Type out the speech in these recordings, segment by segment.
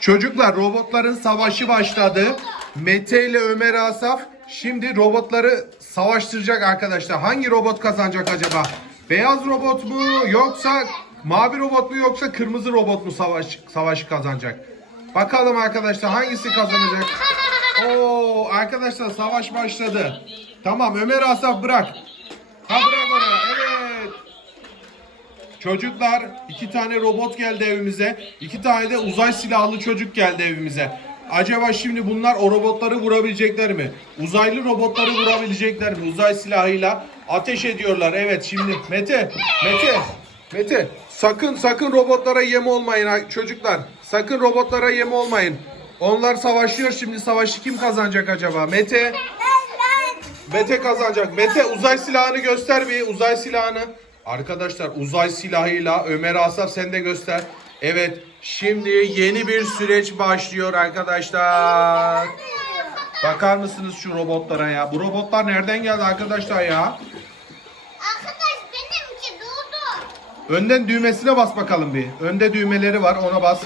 Çocuklar robotların savaşı başladı. Mete ile Ömer Asaf şimdi robotları savaştıracak arkadaşlar. Hangi robot kazanacak acaba? Beyaz robot mu yoksa mavi robot mu yoksa kırmızı robot mu savaş savaşı kazanacak? Bakalım arkadaşlar hangisi kazanacak? Oo arkadaşlar savaş başladı. Tamam Ömer Asaf bırak. Ha bırak. Çocuklar iki tane robot geldi evimize. iki tane de uzay silahlı çocuk geldi evimize. Acaba şimdi bunlar o robotları vurabilecekler mi? Uzaylı robotları vurabilecekler mi? Uzay silahıyla ateş ediyorlar. Evet şimdi Mete, Mete, Mete sakın sakın robotlara yem olmayın ha- çocuklar. Sakın robotlara yem olmayın. Onlar savaşıyor şimdi savaşı kim kazanacak acaba? Mete, Mete kazanacak. Mete uzay silahını göster bir uzay silahını. Arkadaşlar uzay silahıyla Ömer Asaf sen de göster. Evet şimdi yeni bir süreç başlıyor arkadaşlar. Bakar mısınız şu robotlara ya? Bu robotlar nereden geldi arkadaşlar ya? Arkadaş benimki durdu. Önden düğmesine bas bakalım bir. Önde düğmeleri var ona bas.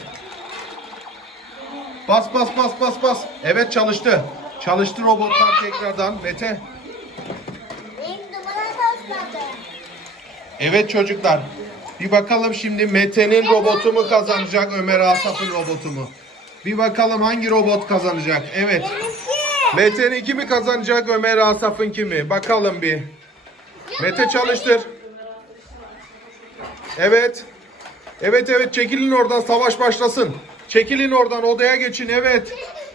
Bas bas bas bas bas. Evet çalıştı. Çalıştı robotlar tekrardan. Mete. Benim dumana tosladı. Evet çocuklar. Bir bakalım şimdi Mete'nin robotu mu kazanacak Ömer Asaf'ın robotu mu? Bir bakalım hangi robot kazanacak? Evet. Mete'nin kimi kazanacak Ömer Asaf'ın kimi? Bakalım bir. Mete çalıştır. Evet. Evet evet çekilin oradan savaş başlasın. Çekilin oradan odaya geçin evet.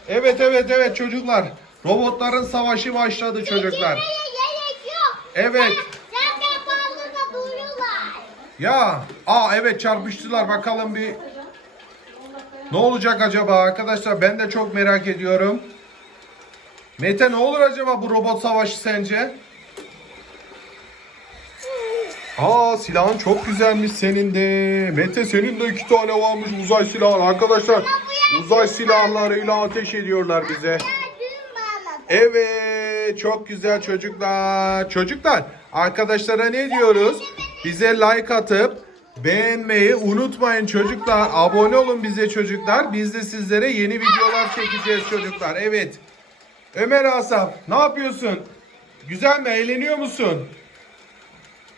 Evet evet evet çocuklar. Robotların savaşı başladı çocuklar. Evet. Ya, aa evet çarpıştılar. Bakalım bir ne olacak acaba arkadaşlar? Ben de çok merak ediyorum. Mete ne olur acaba bu robot savaşı sence? Aa silahın çok güzelmiş senin de. Mete senin de iki tane varmış uzay silahı. Arkadaşlar uzay silahlarıyla ateş ediyorlar bize. Evet çok güzel çocuklar. Çocuklar arkadaşlara ne diyoruz? Bize like atıp beğenmeyi unutmayın çocuklar. Abone olun bize çocuklar. Biz de sizlere yeni videolar çekeceğiz çocuklar. Evet. Ömer Asaf ne yapıyorsun? Güzel mi? Eğleniyor musun?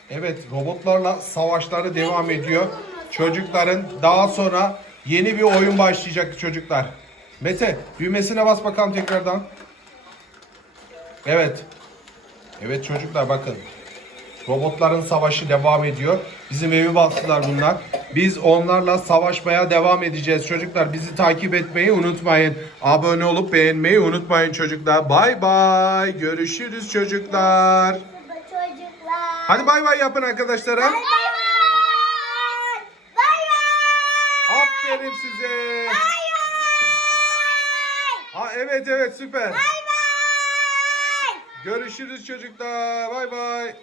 Evet robotlarla savaşları devam ediyor. Çocukların daha sonra yeni bir oyun başlayacak çocuklar. Mete düğmesine bas bakalım tekrardan. Evet. Evet çocuklar bakın. Robotların savaşı devam ediyor. Bizim evi bastılar bunlar. Biz onlarla savaşmaya devam edeceğiz çocuklar. Bizi takip etmeyi unutmayın. Abone olup beğenmeyi unutmayın çocuklar. Bay bay. Görüşürüz çocuklar. Çocuklar. Hadi bay bay yapın arkadaşlara. Bay bay. Bay bay. Aferin size. Bay bay. Ha evet evet süper. Bay bay. Görüşürüz çocuklar. Bay bay.